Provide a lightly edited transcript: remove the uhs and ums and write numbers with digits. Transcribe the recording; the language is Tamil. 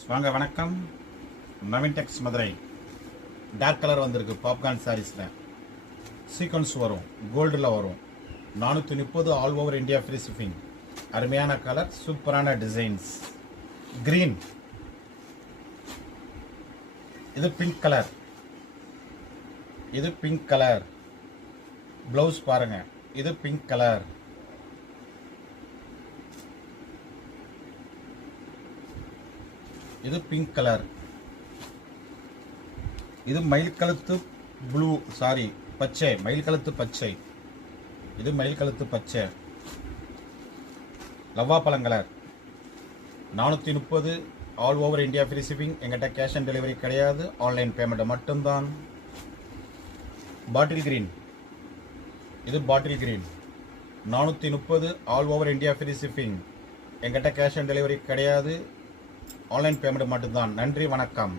வாங்க வணக்கம். நவீன் டெக்ஸ் மதுரை. டார்க் கலர் வந்திருக்கு பாப்கார்ன் சாரீஸில். சீக்வன்ஸ் வரும், கோல்டில் வரும். 430 all over India free shipping. அருமையான கலர், சூப்பரான டிசைன்ஸ். கிரீன், இது பிங்க் கலர், இது பிங்க் கலர். ப்ளவுஸ் பாருங்க, இது பிங்க் கலர். இது பிங்க் கலர். இது மயில் கழுத்து ப்ளூ, சாரி பச்சை, மயில் கழுத்து பச்சை. இது மயில் கழுத்து பச்சை. லவ்வாப்பழம் colour. 430 all over India free shipping. எங்கிட்ட கேஷ் ஆன் டெலிவரி கிடையாது, ஆன்லைன் பேமெண்ட் மட்டும்தான். பாட்டில் கிரீன், இது bottle green. 430 all over India free shipping. எங்கிட்ட கேஷ் ஆன் டெலிவரி கிடையாது, ஆன்லைன் பேமெண்ட் மட்டும்தான். நன்றி, வணக்கம்.